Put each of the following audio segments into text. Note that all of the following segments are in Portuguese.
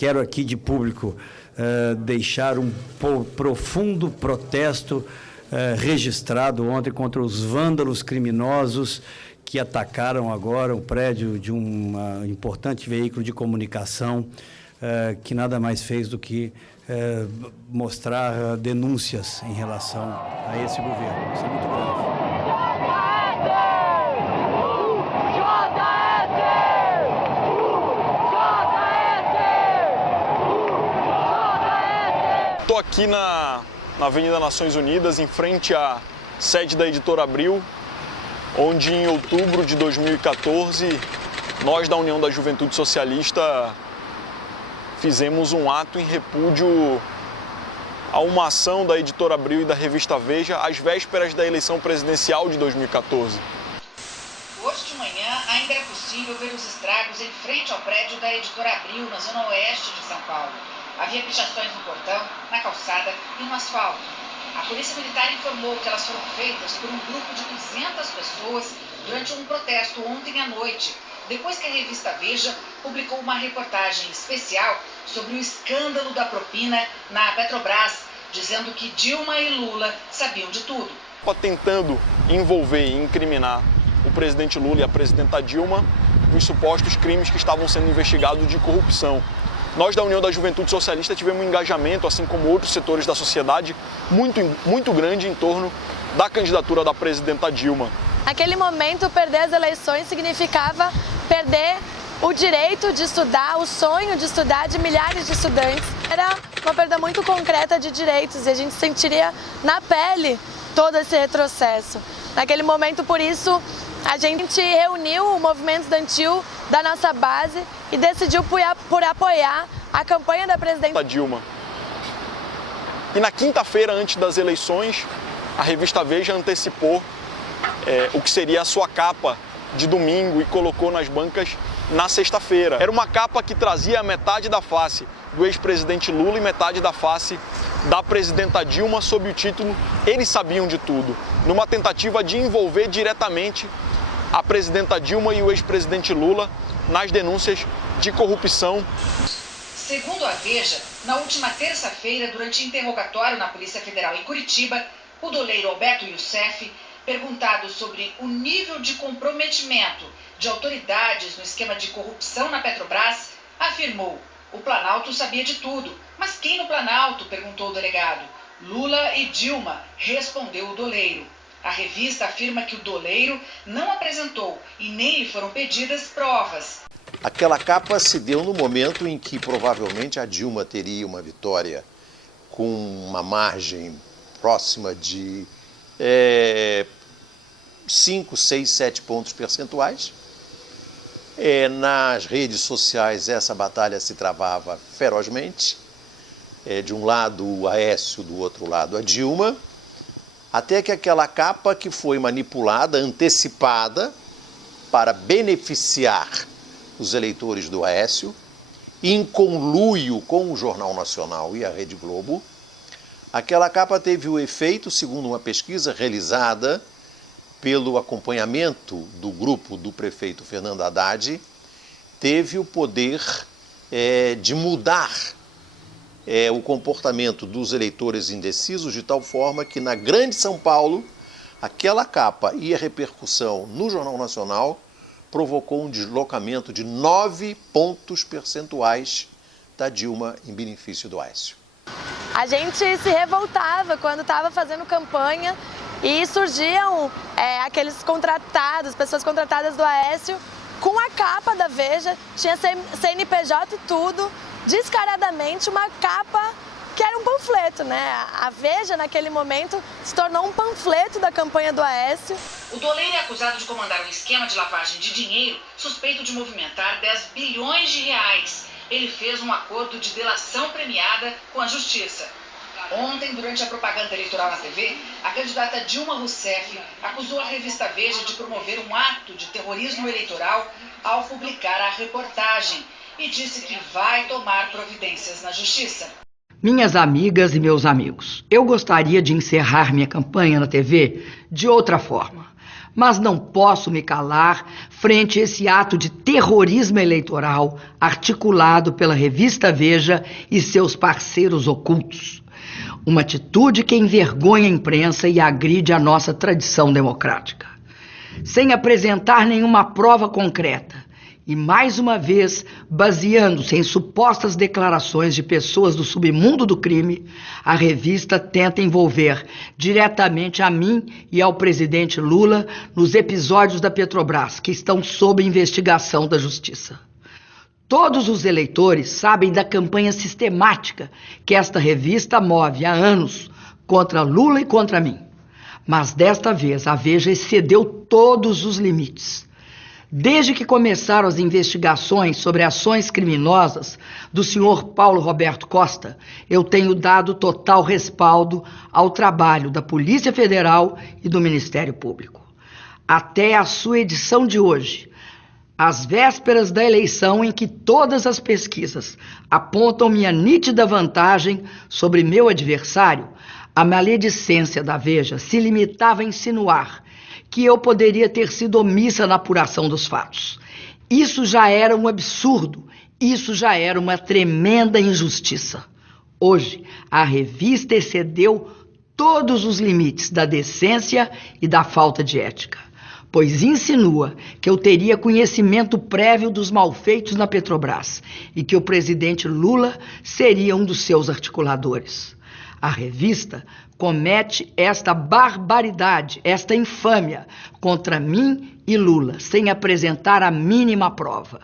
Quero aqui de público deixar um profundo protesto registrado ontem contra os vândalos criminosos que atacaram agora o prédio de um importante veículo de comunicação, que nada mais fez do que mostrar denúncias em relação a esse governo. Isso é muito grave. Estou aqui na Avenida Nações Unidas, em frente à sede da Editora Abril, onde em outubro de 2014, nós da União da Juventude Socialista fizemos um ato em repúdio a uma ação da Editora Abril e da revista Veja às vésperas da eleição presidencial de 2014. Hoje de manhã ainda é possível ver os estragos em frente ao prédio da Editora Abril, na zona oeste de São Paulo. Havia pichações no portão, na calçada e no asfalto. A Polícia Militar informou que elas foram feitas por um grupo de 200 pessoas durante um protesto ontem à noite, depois que a revista Veja publicou uma reportagem especial sobre o escândalo da propina na Petrobras, dizendo que Dilma e Lula sabiam de tudo. Tentando envolver e incriminar o presidente Lula e a presidenta Dilma nos supostos crimes que estavam sendo investigados de corrupção. Nós da União da Juventude Socialista tivemos um engajamento, assim como outros setores da sociedade, muito grande em torno da candidatura da presidenta Dilma. Naquele momento, perder as eleições significava perder o direito de estudar, o sonho de estudar de milhares de estudantes. Era uma perda muito concreta de direitos e a gente sentiria na pele todo esse retrocesso. Naquele momento, por isso, a gente reuniu o movimento estudantil da nossa base e decidiu por apoiar a campanha da presidenta Dilma. E na quinta-feira, antes das eleições, a revista Veja antecipou o que seria a sua capa de domingo e colocou nas bancas na sexta-feira. Era uma capa que trazia metade da face do ex-presidente Lula e metade da face da presidenta Dilma sob o título Eles Sabiam de Tudo, numa tentativa de envolver diretamente a presidenta Dilma e o ex-presidente Lula nas denúncias de corrupção. Segundo a Veja, na última terça-feira, durante interrogatório na Polícia Federal em Curitiba, o doleiro Alberto Youssef, perguntado sobre o nível de comprometimento de autoridades no esquema de corrupção na Petrobras, afirmou: o Planalto sabia de tudo. Mas quem no Planalto? Perguntou o delegado. Lula e Dilma, respondeu o doleiro. A revista afirma que o doleiro não apresentou e nem lhe foram pedidas provas. Aquela capa se deu no momento em que provavelmente a Dilma teria uma vitória com uma margem próxima de 5, 6, 7 pontos percentuais. Nas redes sociais essa batalha se travava ferozmente. De um lado o Aécio, do outro lado a Dilma. Até que aquela capa que foi manipulada, antecipada, para beneficiar os eleitores do Aécio, em conluio com o Jornal Nacional e a Rede Globo, aquela capa teve o efeito, segundo uma pesquisa realizada pelo acompanhamento do grupo do prefeito Fernando Haddad, teve o poder de mudar o comportamento dos eleitores indecisos de tal forma que na Grande São Paulo, aquela capa e a repercussão no Jornal Nacional provocou um deslocamento de 9 pontos percentuais da Dilma em benefício do Aécio. A gente se revoltava quando estava fazendo campanha e surgiam aqueles contratados, pessoas contratadas do Aécio, com a capa da Veja, tinha CNPJ e tudo, descaradamente uma capa que era um panfleto, né? A Veja, naquele momento, se tornou um panfleto da campanha do Aécio. O doleiro é acusado de comandar um esquema de lavagem de dinheiro suspeito de movimentar 10 bilhões de reais. Ele fez um acordo de delação premiada com a Justiça. Ontem, durante a propaganda eleitoral na TV, a candidata Dilma Rousseff acusou a revista Veja de promover um ato de terrorismo eleitoral ao publicar a reportagem e disse que vai tomar providências na Justiça. Minhas amigas e meus amigos, eu gostaria de encerrar minha campanha na TV de outra forma, mas não posso me calar frente a esse ato de terrorismo eleitoral articulado pela revista Veja e seus parceiros ocultos. Uma atitude que envergonha a imprensa e agride a nossa tradição democrática. Sem apresentar nenhuma prova concreta e, mais uma vez, baseando-se em supostas declarações de pessoas do submundo do crime, a revista tenta envolver diretamente a mim e ao presidente Lula nos episódios da Petrobras, que estão sob investigação da Justiça. Todos os eleitores sabem da campanha sistemática que esta revista move há anos contra Lula e contra mim. Mas desta vez a Veja excedeu todos os limites. Desde que começaram as investigações sobre ações criminosas do senhor Paulo Roberto Costa, eu tenho dado total respaldo ao trabalho da Polícia Federal e do Ministério Público. Até a sua edição de hoje, às vésperas da eleição em que todas as pesquisas apontam minha nítida vantagem sobre meu adversário, a maledicência da Veja se limitava a insinuar que eu poderia ter sido omissa na apuração dos fatos. Isso já era um absurdo, isso já era uma tremenda injustiça. Hoje, a revista excedeu todos os limites da decência e da falta de ética, pois insinua que eu teria conhecimento prévio dos malfeitos na Petrobras e que o presidente Lula seria um dos seus articuladores. A revista comete esta barbaridade, esta infâmia contra mim e Lula, sem apresentar a mínima prova.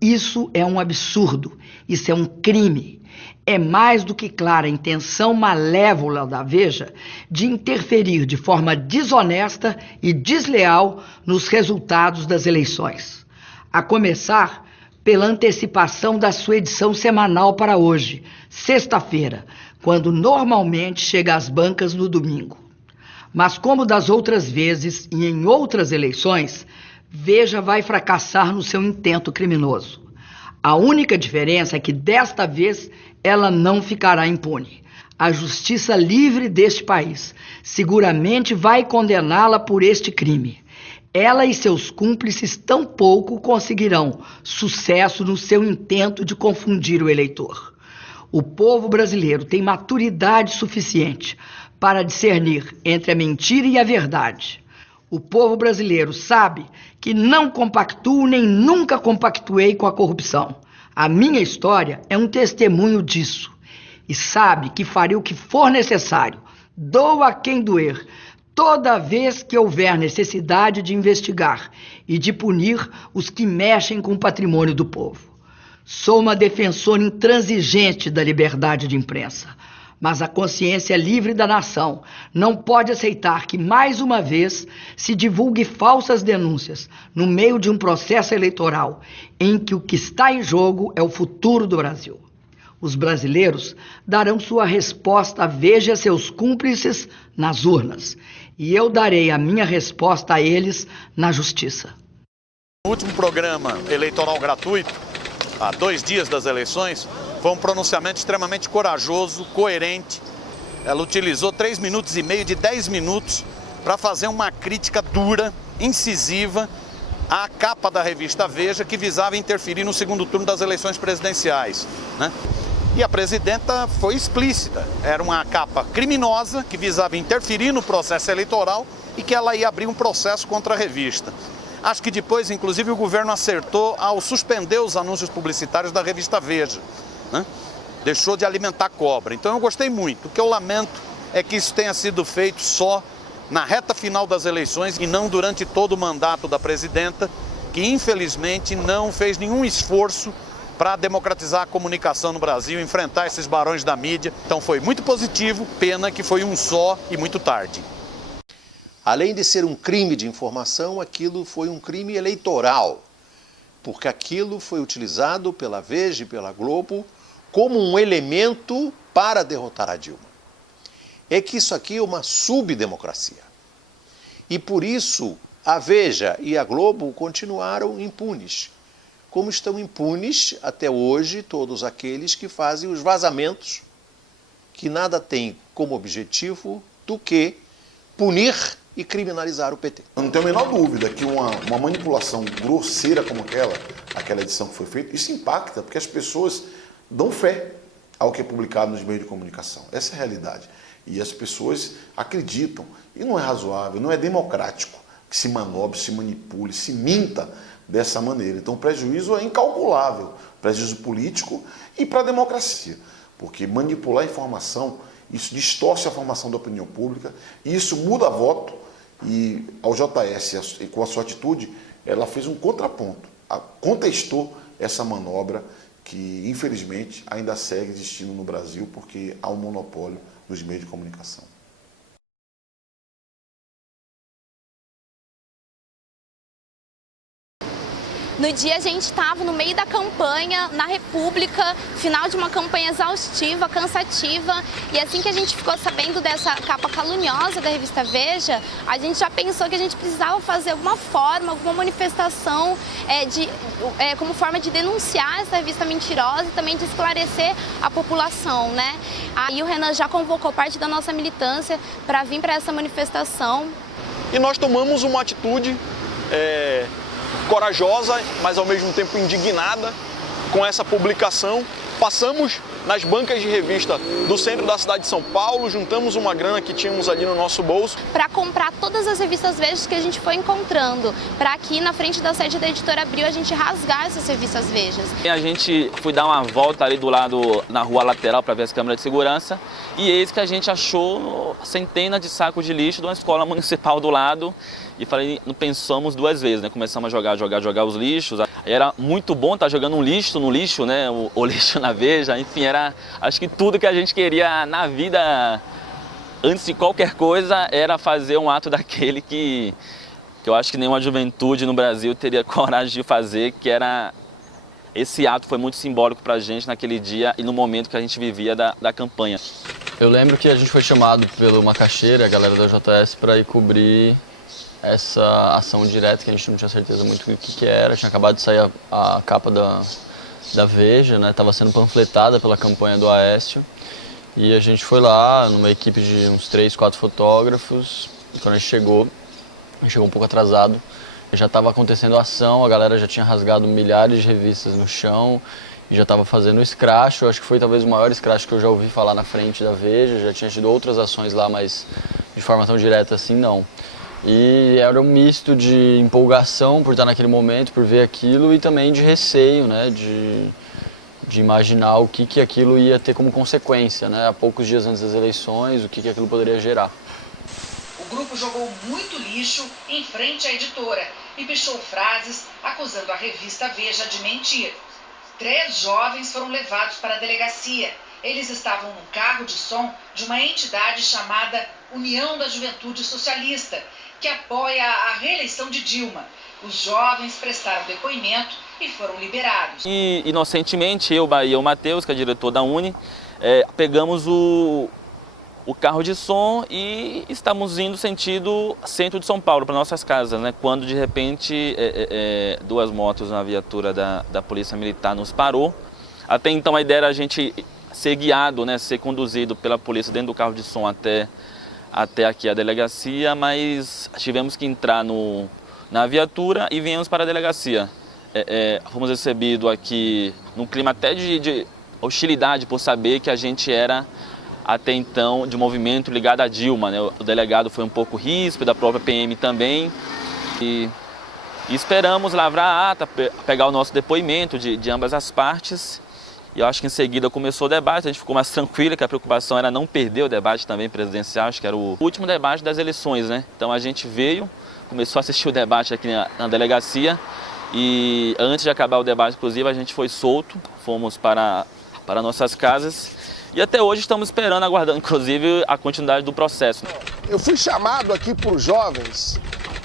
Isso é um absurdo, isso é um crime. É mais do que clara a intenção malévola da Veja de interferir de forma desonesta e desleal nos resultados das eleições. A começar pela antecipação da sua edição semanal para hoje, sexta-feira, quando normalmente chega às bancas no domingo. Mas como das outras vezes e em outras eleições, Veja vai fracassar no seu intento criminoso. A única diferença é que desta vez ela não ficará impune. A justiça livre deste país seguramente vai condená-la por este crime. Ela e seus cúmplices tampouco conseguirão sucesso no seu intento de confundir o eleitor. O povo brasileiro tem maturidade suficiente para discernir entre a mentira e a verdade. O povo brasileiro sabe que não compactuo nem nunca compactuei com a corrupção. A minha história é um testemunho disso. E sabe que farei o que for necessário, doa quem doer, toda vez que houver necessidade de investigar e de punir os que mexem com o patrimônio do povo. Sou uma defensora intransigente da liberdade de imprensa, mas a consciência livre da nação não pode aceitar que, mais uma vez, se divulgue falsas denúncias no meio de um processo eleitoral em que o que está em jogo é o futuro do Brasil. Os brasileiros darão sua resposta a Veja e seus cúmplices nas urnas, e eu darei a minha resposta a eles na justiça. O último programa eleitoral gratuito, há 2 dias das eleições, foi um pronunciamento extremamente corajoso, coerente. Ela utilizou 3 minutos e meio de 10 minutos para fazer uma crítica dura, incisiva, à capa da revista Veja, que visava interferir no segundo turno das eleições presidenciais, né? E a presidenta foi explícita. Era uma capa criminosa que visava interferir no processo eleitoral e que ela ia abrir um processo contra a revista. Acho que depois, inclusive, o governo acertou ao suspender os anúncios publicitários da revista Veja, né? Deixou de alimentar cobra. Então eu gostei muito. O que eu lamento é que isso tenha sido feito só na reta final das eleições e não durante todo o mandato da presidenta, que infelizmente não fez nenhum esforço para democratizar a comunicação no Brasil, enfrentar esses barões da mídia. Então foi muito positivo, pena que foi um só e muito tarde. Além de ser um crime de informação, aquilo foi um crime eleitoral, porque aquilo foi utilizado pela Veja e pela Globo como um elemento para derrotar a Dilma. É que isso aqui é uma subdemocracia. E por isso a Veja e a Globo continuaram impunes, como estão impunes até hoje todos aqueles que fazem os vazamentos, que nada têm como objetivo do que punir e criminalizar o PT. Eu não tenho a menor dúvida que uma manipulação grosseira como aquela edição que foi feita, isso impacta, porque as pessoas dão fé ao que é publicado nos meios de comunicação. Essa é a realidade. E as pessoas acreditam. E não é razoável, não é democrático que se manobre, se manipule, se minta dessa maneira. Então o prejuízo é incalculável, prejuízo político e para a democracia. Porque manipular a informação, isso distorce a formação da opinião pública, isso muda voto. E ao JS, com a sua atitude, ela fez um contraponto, contestou essa manobra que, infelizmente, ainda segue existindo no Brasil porque há um monopólio dos meios de comunicação. No dia a gente estava no meio da campanha, na República, final de uma campanha exaustiva, cansativa, e assim que a gente ficou sabendo dessa capa caluniosa da revista Veja, a gente já pensou que a gente precisava fazer alguma forma, alguma manifestação como forma de denunciar essa revista mentirosa e também de esclarecer a população, né? Aí o Renan já convocou parte da nossa militância para vir para essa manifestação. E nós tomamos uma atitude corajosa, mas ao mesmo tempo indignada com essa publicação. Passamos nas bancas de revista do centro da cidade de São Paulo, juntamos uma grana que tínhamos ali no nosso bolso para comprar todas as revistas Vejas que a gente foi encontrando, para aqui na frente da sede da Editora Abril a gente rasgar essas revistas Vejas. E a gente foi dar uma volta ali do lado, na rua lateral, para ver as câmeras de segurança, e eis que a gente achou centenas de sacos de lixo de uma escola municipal do lado. E falei, não pensamos duas vezes, né? Começamos a jogar os lixos. Era muito bom estar jogando um lixo no lixo, né? O lixo na Veja, enfim, era acho que tudo que a gente queria na vida, antes de qualquer coisa, era fazer um ato daquele que eu acho que nenhuma juventude no Brasil teria coragem de fazer, que era... Esse ato foi muito simbólico pra gente naquele dia e no momento que a gente vivia da campanha. Eu lembro que a gente foi chamado pelo Macaxeira, a galera da JS, para ir cobrir essa ação direta, que a gente não tinha certeza muito do que era. Tinha acabado de sair a capa da Veja, né? Estava sendo panfletada pela campanha do Aécio. E a gente foi lá, numa equipe de uns 3, 4 fotógrafos. E quando a gente chegou um pouco atrasado. Já estava acontecendo a ação, a galera já tinha rasgado milhares de revistas no chão e já estava fazendo o escracho. Eu acho que foi talvez o maior escracho que eu já ouvi falar na frente da Veja. Já tinha tido outras ações lá, mas de forma tão direta assim, não. E era um misto de empolgação por estar naquele momento, por ver aquilo, e também de receio, né, de imaginar o que aquilo ia ter como consequência, né, há poucos dias antes das eleições, o que aquilo poderia gerar. O grupo jogou muito lixo em frente à editora e pichou frases acusando a revista Veja de mentir. 3 jovens foram levados para a delegacia. Eles estavam num carro de som de uma entidade chamada União da Juventude Socialista, que apoia a reeleição de Dilma. Os jovens prestaram depoimento e foram liberados. E, inocentemente, eu e o Matheus, que é diretor da Uni, pegamos o carro de som e estamos indo sentido centro de São Paulo, para nossas casas, né? Quando, de repente, 2 motos na viatura da Polícia Militar nos parou. Até então, a ideia era a gente ser guiado, né? Ser conduzido pela polícia dentro do carro de som até aqui a delegacia, mas tivemos que entrar na viatura e viemos para a delegacia. Fomos recebidos aqui num clima até de hostilidade por saber que a gente era, até então, de movimento ligado a Dilma, né? O delegado foi um pouco ríspido, a própria PM também. E esperamos lavrar a ata, pegar o nosso depoimento de ambas as partes. E eu acho que em seguida começou o debate, a gente ficou mais tranquilo, que a preocupação era não perder o debate também presidencial, acho que era o último debate das eleições, né? Então a gente veio, começou a assistir o debate aqui na delegacia e antes de acabar o debate, inclusive, a gente foi solto, fomos para nossas casas e até hoje estamos esperando, aguardando, inclusive, a continuidade do processo. Eu fui chamado aqui por jovens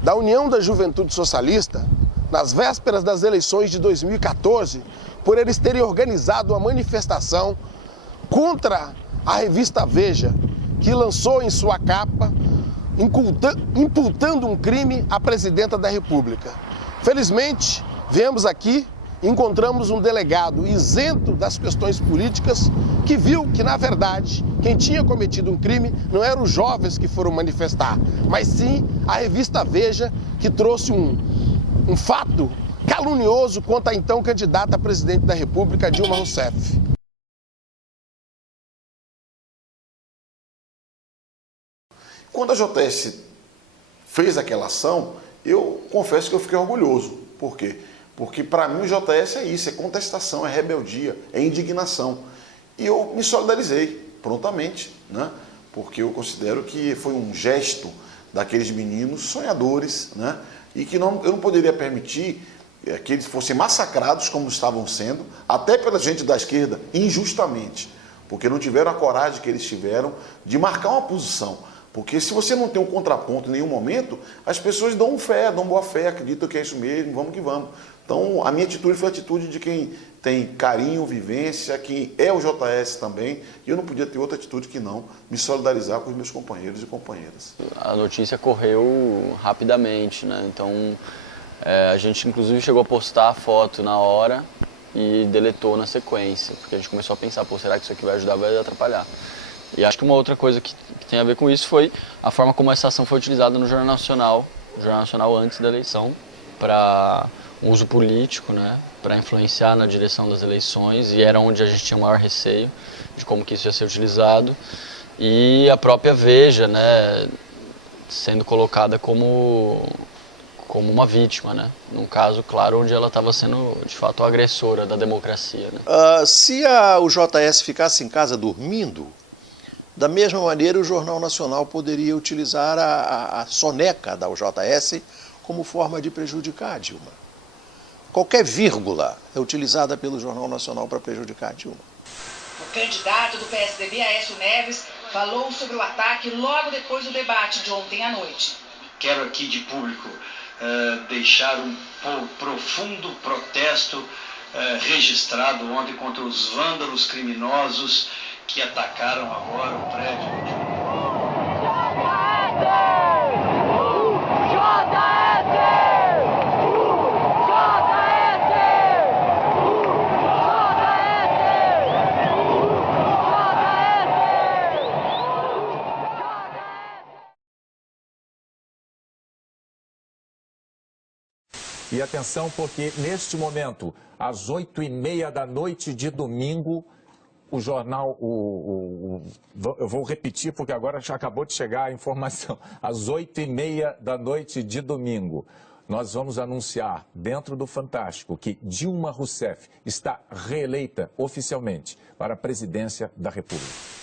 da União da Juventude Socialista, nas vésperas das eleições de 2014, por eles terem organizado uma manifestação contra a revista Veja, que lançou em sua capa, imputando um crime à presidenta da República. Felizmente, viemos aqui encontramos um delegado isento das questões políticas que viu que, na verdade, quem tinha cometido um crime não eram os jovens que foram manifestar, mas sim a revista Veja, que trouxe um fato calunioso contra a então candidata a presidente da República, Dilma Rousseff. Quando a JS fez aquela ação, eu confesso que eu fiquei orgulhoso. Por quê? Porque para mim o JS é isso, é contestação, é rebeldia, é indignação. E eu me solidarizei prontamente, né? Porque eu considero que foi um gesto daqueles meninos sonhadores, né? E que eu não poderia permitir que eles fossem massacrados como estavam sendo, até pela gente da esquerda, injustamente, porque não tiveram a coragem que eles tiveram de marcar uma posição. Porque se você não tem um contraponto em nenhum momento, as pessoas dão boa fé, acreditam que é isso mesmo, vamos que vamos. Então, a minha atitude foi a atitude de quem tem carinho, vivência, quem é o JS também, e eu não podia ter outra atitude que não me solidarizar com os meus companheiros e companheiras. A notícia correu rapidamente, né? Então, a gente inclusive chegou a postar a foto na hora e deletou na sequência, porque a gente começou a pensar, pô, será que isso aqui vai ajudar ou vai atrapalhar? E acho que uma outra coisa que tem a ver com isso foi a forma como essa ação foi utilizada no Jornal Nacional antes da eleição, para uso político, né, para influenciar na direção das eleições, e era onde a gente tinha o maior receio de como que isso ia ser utilizado. E a própria Veja, né, sendo colocada como uma vítima, né, num caso, claro, onde ela estava sendo, de fato, a agressora da democracia. Né. Se o JS ficasse em casa dormindo, da mesma maneira o Jornal Nacional poderia utilizar a soneca da UJS como forma de prejudicar a Dilma. Qualquer vírgula é utilizada pelo Jornal Nacional para prejudicar a Dilma. O candidato do PSDB, Aécio Neves, falou sobre o ataque logo depois do debate de ontem à noite. Quero aqui de público deixar um profundo protesto registrado ontem contra os vândalos criminosos que atacaram agora o prédio de... E atenção, porque neste momento, às 8h30 da noite de domingo, o jornal, eu vou repetir porque agora já acabou de chegar a informação, às 8h30 da noite de domingo, nós vamos anunciar dentro do Fantástico que Dilma Rousseff está reeleita oficialmente para a presidência da República.